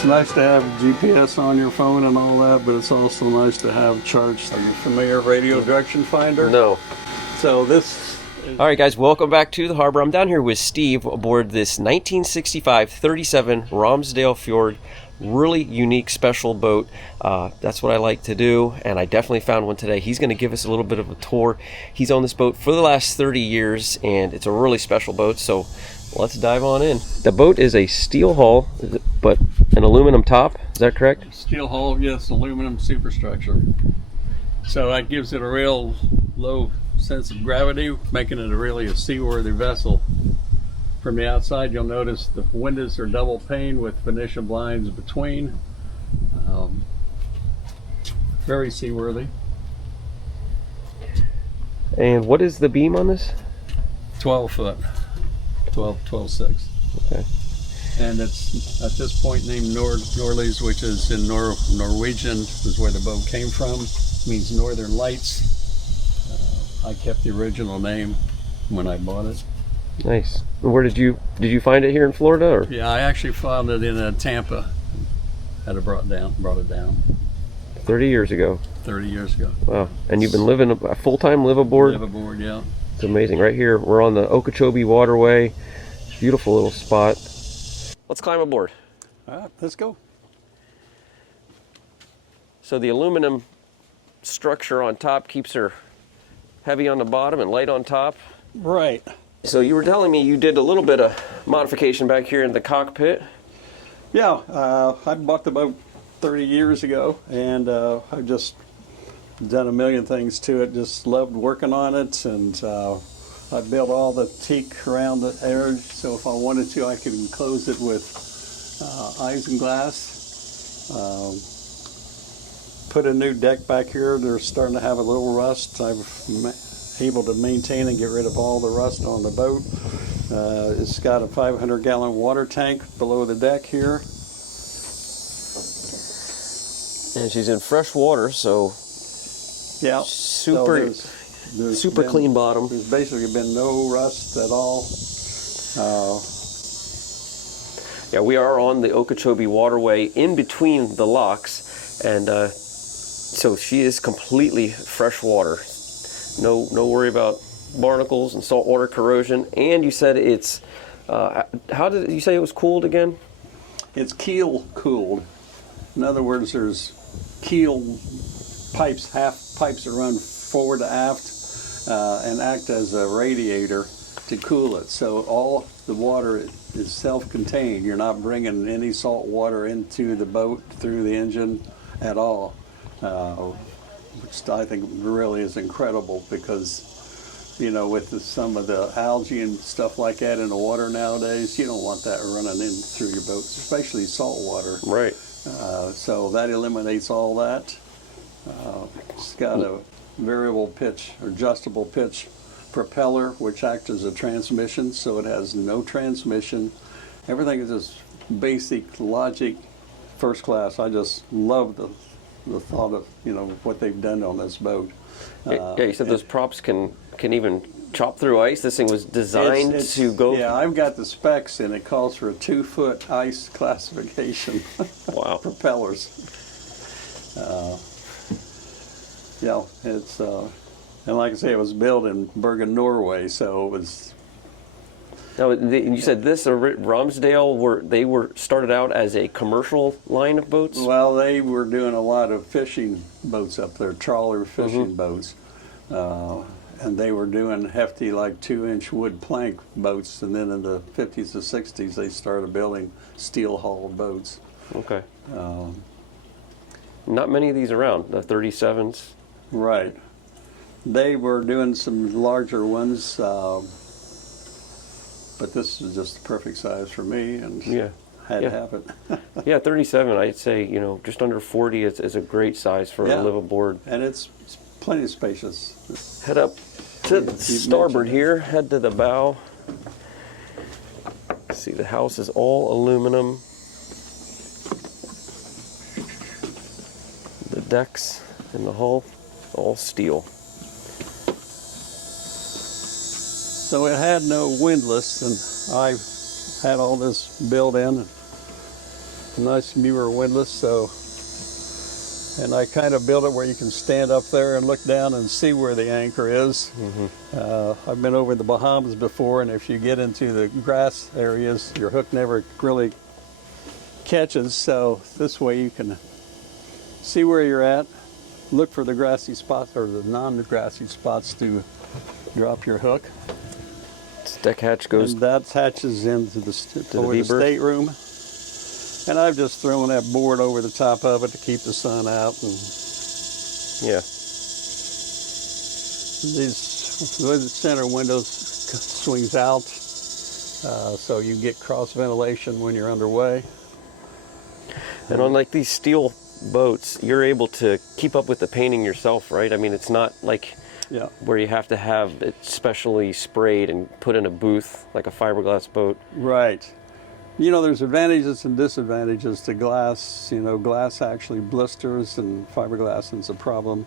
it's nice to have GPS on your phone and all that, but it's also nice to have charts. Are you familiar with radio direction finder? No. So this All right, guys, welcome back to the harbor. I'm down here with Steve aboard this 1965-37 Ramsdal Fjord. Really unique, special boat. That's what I like to do, and I definitely found one today. He's going to give us a little bit of a tour. He's owned this boat for the last 30 years, and it's a really special boat, so let's dive on in. The boat is a steel hull, but an aluminum top. Is that correct? steel hull, yes, aluminum superstructure. So that gives it a real low sense of gravity, making it really a seaworthy vessel. From the outside, you'll notice the windows are double pane with Venetian blinds between. Very seaworthy. And what is the beam on this? 12 foot, 12.6. Okay. And it's at this point named Norlys, which is in Norwegian, is where the boat came from. It means Northern Lights. I kept the original name when I bought it. Nice. And where did you find it here in Florida, or? Yeah, I actually found it in Tampa. Had it brought it down 30 years ago. 30 years ago. Wow. And you've been living a full-time liveaboard? Liveaboard, yeah. It's amazing. Right here, we're on the Okeechobee waterway. Beautiful little spot. Let's climb aboard. All right, let's go. So the aluminum structure on top keeps her heavy on the bottom and light on top. Right. So you were telling me you did a little bit of modification back here in the cockpit. Yeah, I bought the boat 30 years ago, and I've just done a million things to it. Just loved working on it, and I built all the teak around the edge, so if I wanted to, I could enclose it with isinglass. Put a new deck back here. They're starting to have a little rust. I've able to maintain and get rid of all the rust on the boat. It's got a 500-gallon water tank below the deck here. And she's in fresh water, so Yeah, super clean bottom. There's basically been no rust at all. Yeah, we are on the Okeechobee waterway in between the locks, and so she is completely fresh water. No worry about barnacles and saltwater corrosion. And you said it's, how did you say it was cooled again? It's keel-cooled. In other words, there's keel pipes, half pipes that run forward to aft and act as a radiator to cool it. So all the water is self-contained. You're not bringing any salt water into the boat through the engine at all. Which I think really is incredible, because, you know, with some of the algae and stuff like that in the water nowadays, you don't want that running in through your boat, especially salt water. Right. So that eliminates all that. It's got a variable pitch, or adjustable pitch propeller, which acts as a transmission, so it has no transmission. Everything is just basic logic, first class. I just love the thought of, you know, what they've done on this boat. Yeah, you said those props can even chop through ice. This thing was designed to go. Yeah, I've got the specs, and it calls for a 2-foot ice classification. Wow. Propellers. Yeah, it's and like I say, it was built in Bergen, Norway, so it was. Now, you said this Romsdal they were started out as a commercial line of boats? Well, they were doing a lot of fishing boats up there, trawler fishing boats. And they were doing hefty, like 2-inch wood plank boats. And then in the 50s and 60s, they started building steel hull boats. Okay. Not many of these around, the 37s. Right. They were doing some larger ones. But this is just the perfect size for me, and had to have it. Yeah, 37, I'd say, you know, just under 40 is a great size for a liveaboard. And it's plenty spacious. Head up to the starboard here, head to the bow. See, the house is all aluminum. The decks and the hull, all steel. So it had no windlass, and I had all this built in. nice Muir windlass. So, and I kind of built it where you can stand up there and look down and see where the anchor is. I've been over the Bahamas before, and if you get into the grass areas, your hook never really catches. So this way you can see where you're at, look for the grassy spots or the non-grassy spots to drop your hook. This deck hatch goes. And that hatches into the berth. stateroom. And I've just thrown that board over the top of it to keep the sun out. And yeah. the center windows swings out, so you get cross ventilation when you're underway. And on like these steel boats, you're able to keep up with the painting yourself, right? I mean, it's not like where you have to have it specially sprayed and put in a booth like a fiberglass boat. Right. You know, there's advantages and disadvantages to glass. You know, glass actually blisters and fiberglass is a problem.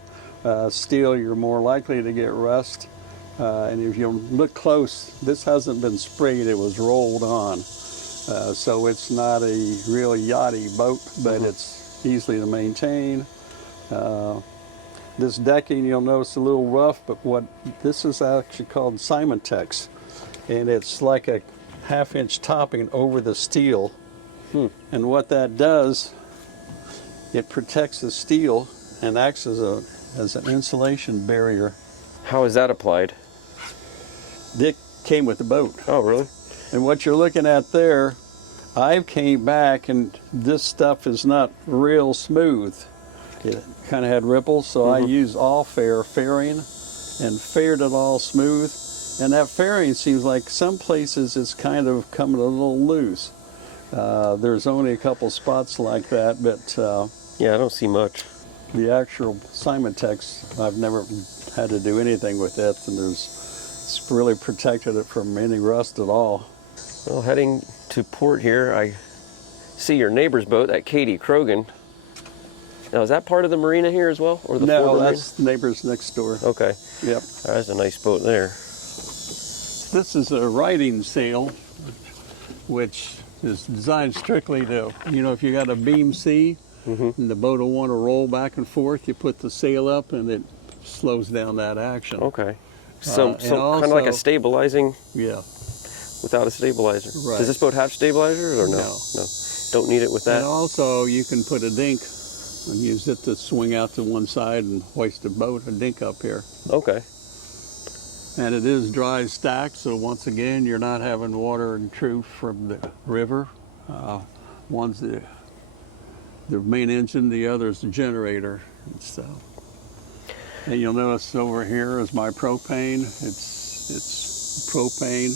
Steel, you're more likely to get rust. And if you look close, this hasn't been sprayed, it was rolled on. So it's not a real yachty boat, but it's easily to maintain. This decking, you'll notice a little rough, but this is actually called Simontex. And it's like a half-inch topping over the steel. And what that does, it protects the steel and acts as an insulation barrier. How is that applied? It came with the boat. Oh, really? And what you're looking at there, I came back and this stuff is not real smooth. It kind of had ripples, so I used all fairing and faired it all smooth. And that fairing seems like some places it's kind of coming a little loose. There's only a couple spots like that, but yeah, I don't see much. The actual Simontex, I've never had to do anything with it, and it's really protected it from any rust at all. Well, heading to port here, I see your neighbor's boat, that Katie Krogan. Now, is that part of the marina here as well, or the No, that's neighbors next door. Okay. Yep. That's a nice boat there. This is a riding sail, which is designed strictly to, you know, if you got a beam sea and the boat will want to roll back and forth, you put the sail up and it slows down that action. Okay. So kind also, of like a stabilizing. Yeah. Without a stabilizer. Right. Does this boat have stabilizers or no? No. Don't need it with that. And also you can put a dink and use it to swing out to one side and hoist a dink up here. Okay. And it is dry stacked, so once again, you're not having water intrude from the river. One's the main engine, the other is the generator. And you'll notice over here is my propane. It's propane,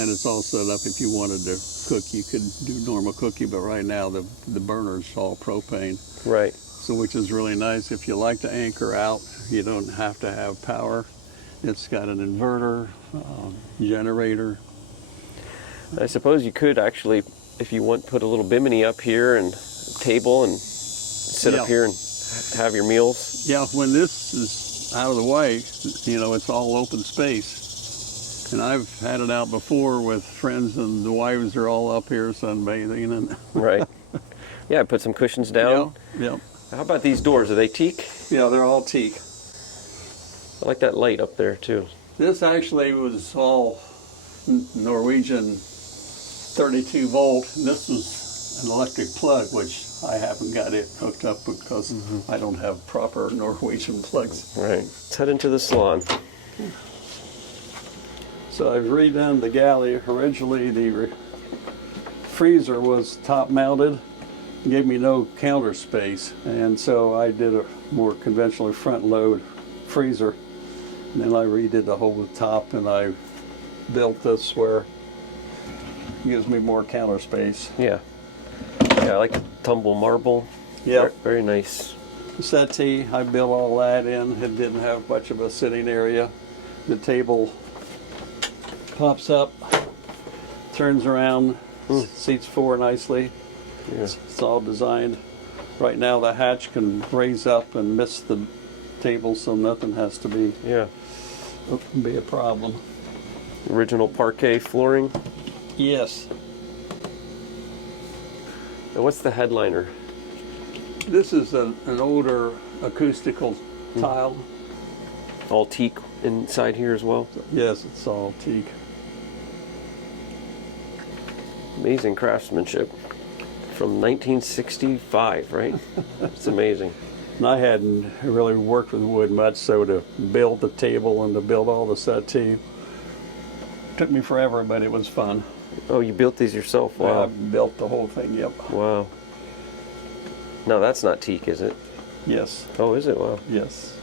and it's all set up. If you wanted to cook, you could do normal cooking, but right now the burner's all propane. Right. So which is really nice. If you like to anchor out, you don't have to have power. It's got an inverter, generator. I suppose you could actually, if you want, put a little bimini up here and a table and sit up here and have your meals. Yeah, when this is out of the way, you know, it's all open space. And I've had it out before with friends and the wives are all up here sunbathing. And right. Yeah, put some cushions down. Yep. How about these doors? Are they teak? Yeah, they're all teak. I like that light up there too. This actually was all Norwegian 32 volt. And this was an electric plug, which I haven't got it hooked up because I don't have proper Norwegian plugs. Right. Let's head into the salon. So I've redone the galley. Originally the freezer was top mounted, gave me no counter space, and so I did a more conventional front load freezer, and then I redid the whole top, and I built this where it gives me more counter space. Yeah. Yeah, I like tumble marble. Yeah. Very nice. Settee, I built all that in. It didn't have much of a sitting area. The table pops up, turns around, seats four nicely. Yeah. It's all designed. Right now the hatch can raise up and miss the table, so nothing has to be a problem. Original parquet flooring. Yes. And what's the headliner? This is an older acoustical tile. All teak inside here as well? Yes, it's all teak. Amazing craftsmanship from 1965, right? It's amazing. And I hadn't really worked with wood much, so to build the table and to build all the settee took me forever, but it was fun. Oh, you built these yourself? Wow. I built the whole thing, yep. Wow. No, that's not teak, is it? Yes. Oh, is it? Wow. Yes.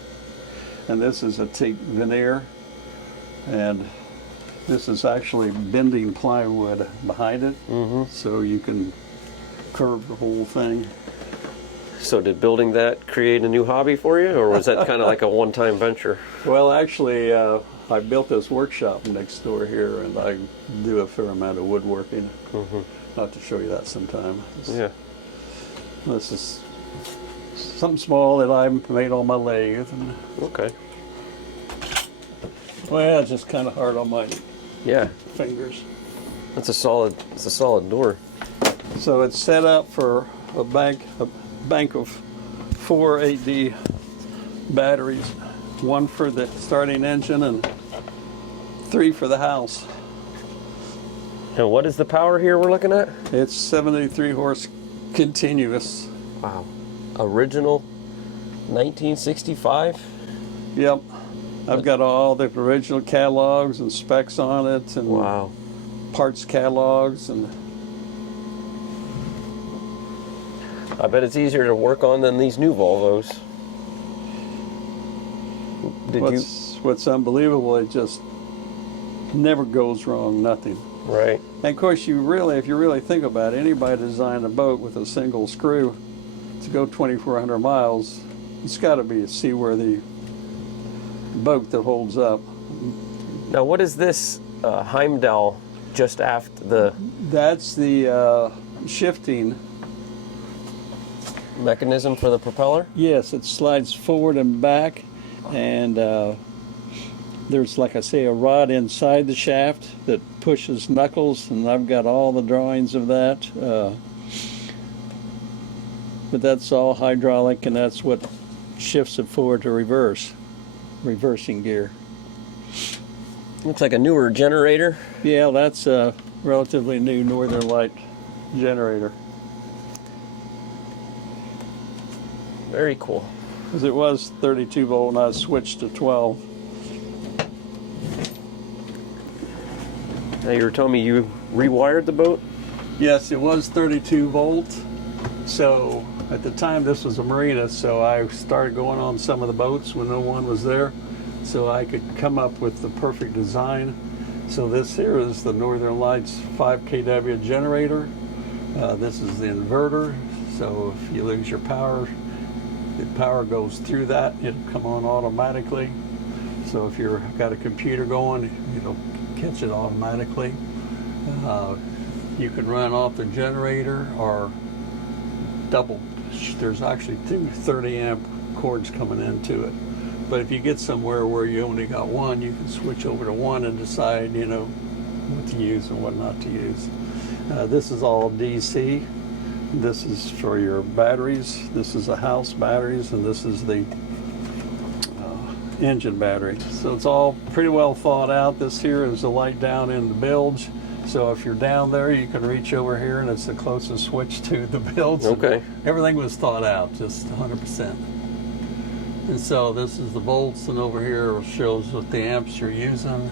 And this is a teak veneer, and this is actually bending plywood behind it, so you can curve the whole thing. So did building that create a new hobby for you, or was that kind of like a one-time venture? Well, actually, I built this workshop next door here, and I do a fair amount of woodworking. I'll have to show you that sometime. Yeah. This is something small that I made on my lathe. And, Okay. well, it's just kind of hard on my fingers. That's a solid. It's a solid door. So it's set up for a bank of 4 8D batteries, one for the starting engine and 3 for the house. And what is the power here we're looking at? It's 73 horse continuous. Wow. Original 1965? Yep. I've got all the original catalogs and specs on it, and Wow. parts catalogs, and I bet it's easier to work on than these new Volvos. what's unbelievable, it just never goes wrong, nothing. Right. And of course, if you really think about it, anybody designed a boat with a single screw to go 2,400 miles, it's got to be a seaworthy boat that holds up. Now, what is this Heimdall just aft the That's the shifting. mechanism for the propeller? Yes, it slides forward and back, and there's, like I say, a rod inside the shaft that pushes knuckles, and I've got all the drawings of that. But that's all hydraulic, and that's what shifts it forward to reversing gear. Looks like a newer generator. Yeah, that's a relatively new Northern Light generator. Very cool. Because it was 32 volt, and I switched to 12. Now, you were telling me you rewired the boat? Yes, it was 32 volt. So at the time, this was a marina, so I started going on some of the boats when no one was there, so I could come up with the perfect design. So this here is the Northern Lights 5 kW generator. This is the inverter, so if you lose your power, the power goes through that, it'll come on automatically. So if you've got a computer going, it'll catch it automatically. You can run off the generator or double. There's actually 2 30 amp cords coming into it. But if you get somewhere where you only got one, you can switch over to one and decide, what to use and what not to use. This is all DC. This is for your batteries. This is the house batteries, and this is the engine battery. So it's all pretty well thought out. This here is the light down in the bilge. So if you're down there, you can reach over here, and it's the closest switch to the bilge. Okay. Everything was thought out, just 100%. And so this is the volts, and over here shows what the amps you're using.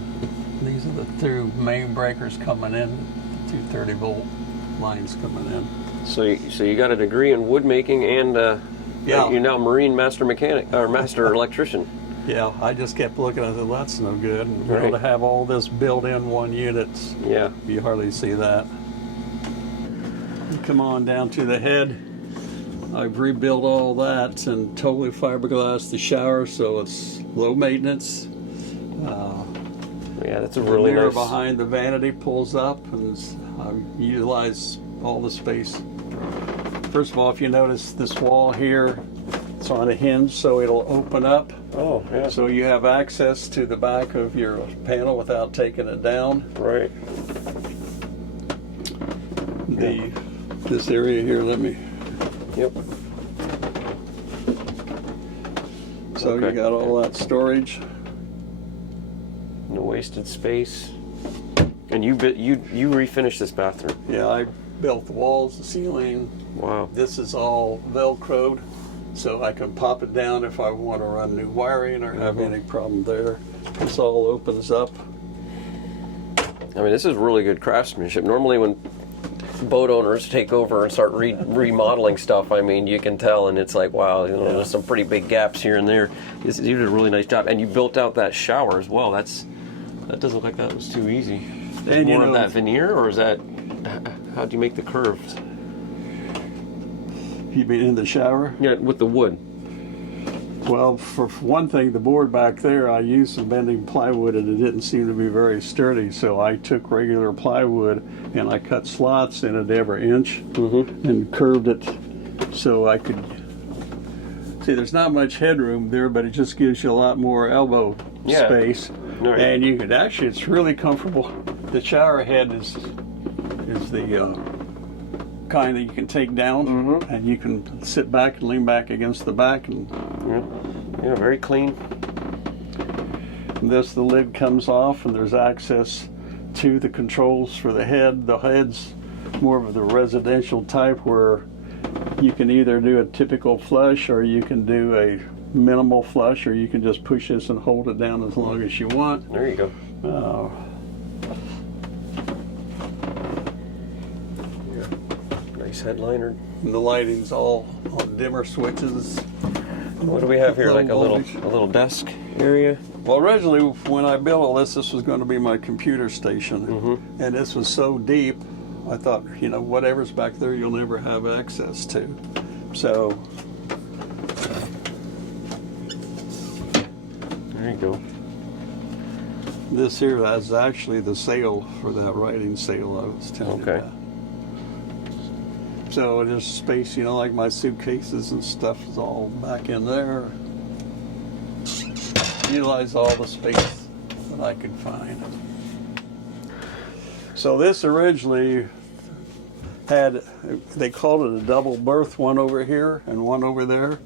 These are the 2 main breakers coming in, 230 volt lines coming in. So you got a degree in wood making, and you're now marine master mechanic or master electrician. Yeah, I just kept looking at it, well, that's no good. And Right. to have all this built in one unit, Yeah. you hardly see that. Come on down to the head. I've rebuilt all that and totally fiberglass the shower, so it's low maintenance. Yeah, that's a The really mirror nice. behind the vanity pulls up, and I utilize all the space. First of all, if you notice this wall here, it's on a hinge, so it'll open up. Oh, yeah. So you have access to the back of your panel without taking it down. Right. The This area here, let me. Yep. So Okay. you got all that storage. No wasted space. And you refinished this bathroom. Yeah, I built the walls, the ceiling. Wow. This is all Velcroed, so I can pop it down if I want to run new wiring or have any problem there. This all opens up. I mean, this is really good craftsmanship. Normally when boat owners take over and start remodeling stuff, I mean, you can tell, and it's like, wow, you know, there's some pretty big gaps here and there. You did a really nice job, and you built out that shower as well. That doesn't look like that was too easy. And more of that veneer, or is that, how do you make the curves? You mean in the shower? Yeah, with the wood. Well, for one thing, the board back there, I used some bending plywood and it didn't seem to be very sturdy, so I took regular plywood and I cut slots in it every inch and curved it so I could see there's not much headroom there, but it just gives you a lot more elbow space. Right. And you could actually, it's really comfortable. The shower head is the kind that you can take down and you can sit back and lean back against the back. And yeah, very clean. the lid comes off and there's access to the controls for the head. The head's more of the residential type where you can either do a typical flush or you can do a minimal flush, or you can just push this and hold it down as long as you want. There you go. Nice headliner. And the lighting's all on dimmer switches. What do we have here? Like a little desk area? Well, originally when I built all this was going to be my computer station, and this was so deep, I thought, you know, whatever's back there you'll never have access to. So there you go. this here is actually the sail for that riding sail I was telling you about. So there's space, you know, like my suitcases and stuff is all back in there. Utilize all the space that I could find. So this originally had, they called it a double berth, one over here and one over there.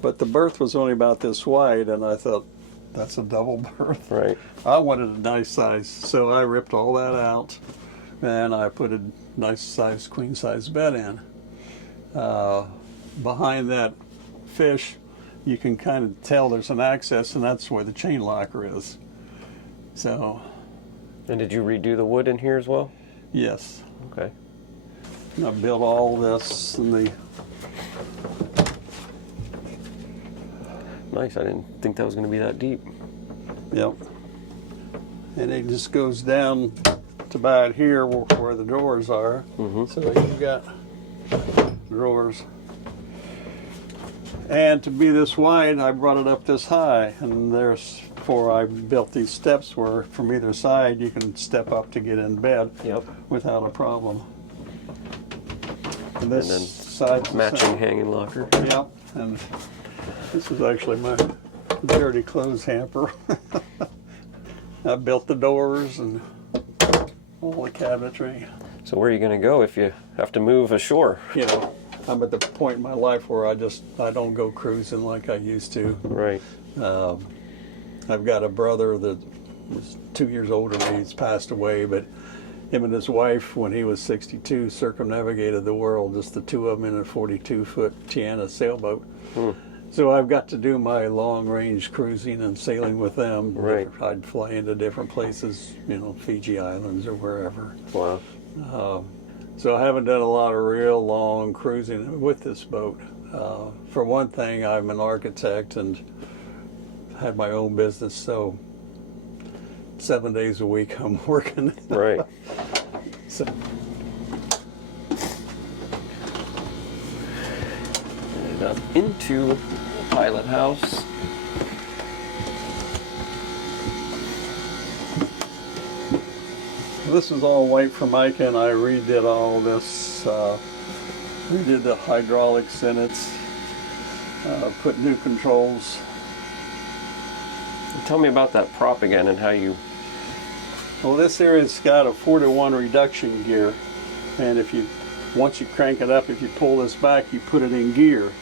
But the berth was only about this wide, and I thought, that's a double berth. Right. I wanted a nice size, so I ripped all that out and I put a nice size queen size bed in. Behind that fish, you can kind of tell there's an access, and that's where the chain locker is. So. And did you redo the wood in here as well? Yes. Okay. I built all this and the. Nice. I didn't think that was going to be that deep. Yep. And it just goes down to about here where the drawers are. So you've got drawers. And to be this wide, I brought it up this high, and there's before I built these steps where from either side you can step up to get in bed without a problem. And this then side's matching hanging locker. Yep. And this is actually my dirty clothes hamper. I built the doors and all the cabinetry. So where are you going to go if you have to move ashore? You know, I'm at the point in my life where I don't go cruising like I used to. Right. I've got a brother that was 2 years older than me. He's passed away, but him and his wife, when he was 62, circumnavigated the world, just the two of them in a 42-foot Tiana sailboat. So I've got to do my long-range cruising and sailing with them. Right. I'd fly into different places, you know, Fiji Islands or wherever. Wow. So I haven't done a lot of real long cruising with this boat. For one thing, I'm an architect and had my own business, so 7 days a week I'm working. Right. So. And up into the pilot house. This is all white Formica, and I redid all this, redid the hydraulics in it, put new controls. Tell me about that prop again and how you... Well, this area's got a 4-to-1 reduction gear, and if you once you crank it up, if you pull this back, you put it in gear.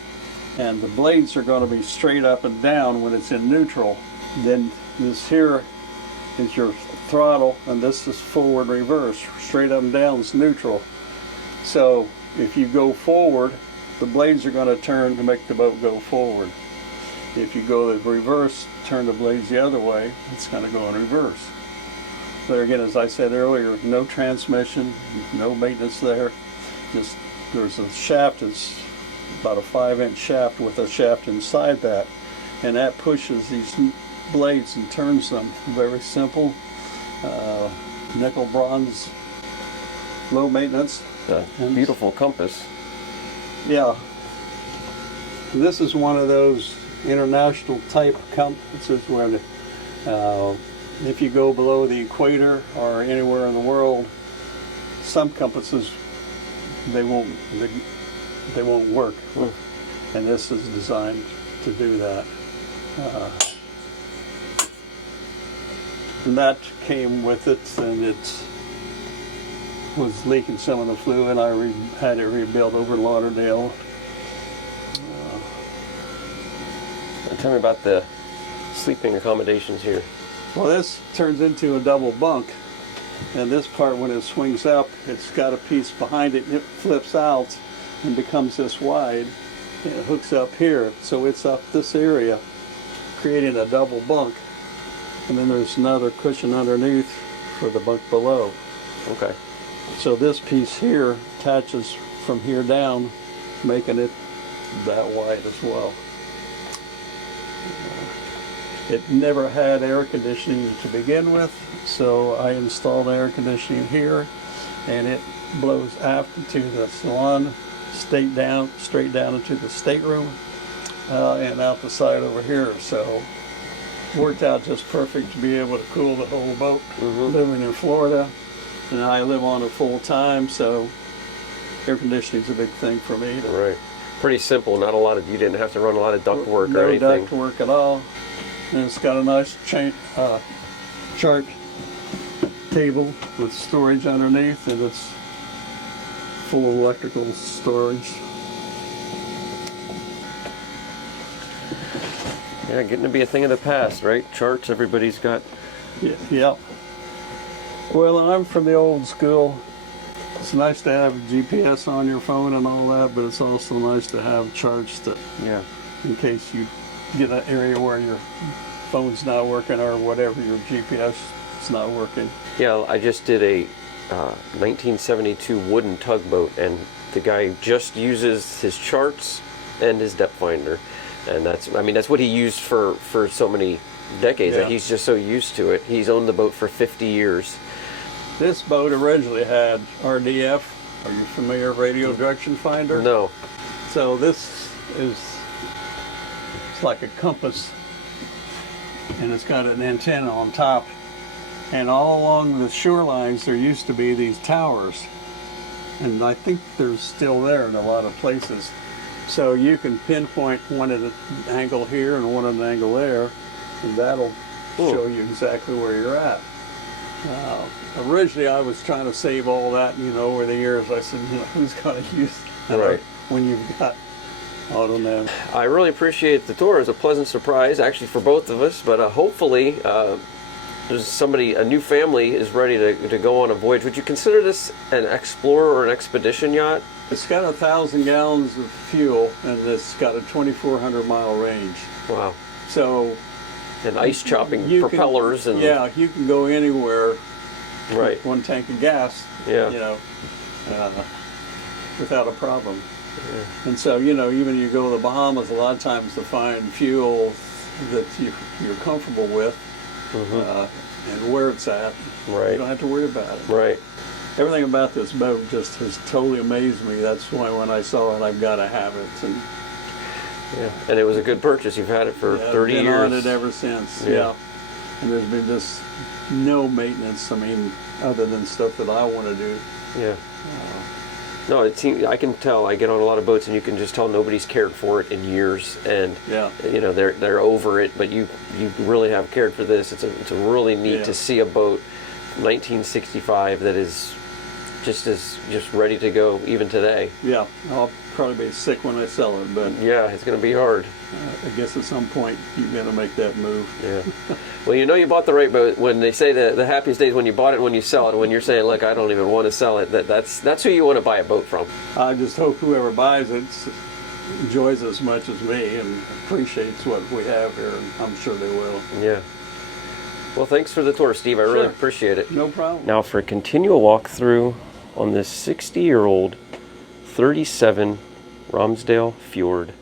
And the blades are going to be straight up and down when it's in neutral. Then this here is your throttle, and this is forward reverse. Straight up and down is neutral. So if you go forward, the blades are going to turn to make the boat go forward. If you go the reverse, turn the blades the other way, it's going to go in reverse. There again, as I said earlier, no transmission, no maintenance there. Just there's a shaft that's about a 5-inch shaft with a shaft inside that, and that pushes these blades and turns them. Very simple, nickel bronze, low maintenance. Beautiful compass. Yeah, this is one of those international type compasses where if you go below the equator or anywhere in the world, some compasses they won't work, and this is designed to do that. And that came with it, and it was leaking some of the fluid. I had it rebuilt over Lauderdale. Tell me about the sleeping accommodations here. Well, this turns into a double bunk, and this part, when it swings up, it's got a piece behind it, and it flips out and becomes this wide. And it hooks up here, so it's up this area, creating a double bunk. And then there's another cushion underneath for the bunk below. Okay. So this piece here attaches from here down, making it that wide as well. It never had air conditioning to begin with, so I installed air conditioning here, and it blows aft into the salon, straight down into the stateroom, and out the side over here. So worked out just perfect to be able to cool the whole boat. Living in Florida, and I live on it full time, so air conditioning is a big thing for me. Right. Pretty simple. Not a lot of. You didn't have to run a lot of duct work or anything. No duct work at all. And it's got a nice chart table with storage underneath, and it's full of electrical storage. Yeah, getting to be a thing of the past, right? Charts, everybody's got. Yeah. Well, and I'm from the old school. It's nice to have GPS on your phone and all that, but it's also nice to have charts that, in case you get an area where your phone's not working or whatever, your GPS is not working. Yeah, I just did a 1972 wooden tugboat, and the guy just uses his charts and his depth finder, and that's what he used for so many decades. Yeah. That he's just so used to it. He's owned the boat for 50 years. This boat originally had RDF. Are you familiar with radio direction finder? No. So this is, it's like a compass, and it's got an antenna on top. And all along the shorelines there used to be these towers, and I think they're still there in a lot of places. So you can pinpoint one at an angle here and one at an angle there, and that'll show you exactly where you're at. Originally I was trying to save all that, over the years. I said, who's going to use that Right. when you've got AutoNav? I really appreciate the tour. It was a pleasant surprise, actually, for both of us, but hopefully there's a new family is ready to go on a voyage. Would you consider this an explorer or an expedition yacht? It's got 1,000 gallons of fuel, and it's got a 2,400 mile range. Wow. So, And ice chopping you propellers can, and yeah, you can go anywhere right. with one tank of gas, without a problem. Yeah. And so, even you go to the Bahamas, a lot of times to find fuel that you're comfortable with, and where it's at, Right. you don't have to worry about it. Right. Everything about this boat just has totally amazed me. That's why when I saw it, I've got to have it. And Yeah. And it was a good purchase. You've had it for 30 been years. on it ever since. Yeah. And there's been just no maintenance. Other than stuff that I want to do. Yeah. No, it seems, I can tell. I get on a lot of boats, and you can just tell nobody's cared for it in years, and they're over it. But you really have cared for this. It's a really neat to see a boat, 1965, that is just ready to go even today. Yeah, I'll probably be sick when I sell it, but Yeah, it's going to be hard. I guess at some point you're going to make that move. Yeah. Well, you know you bought the right boat when they say the happiest days when you bought it, when you sell it. When you're saying, look, I don't even want to sell it. That's who you want to buy a boat from. I just hope whoever buys it enjoys it as much as me and appreciates what we have here, and I'm sure they will. Yeah. Well, thanks for the tour, Steve. I really appreciate it. No problem. Now for a continual walkthrough on this 60-year-old 37 Ramsdal Fjord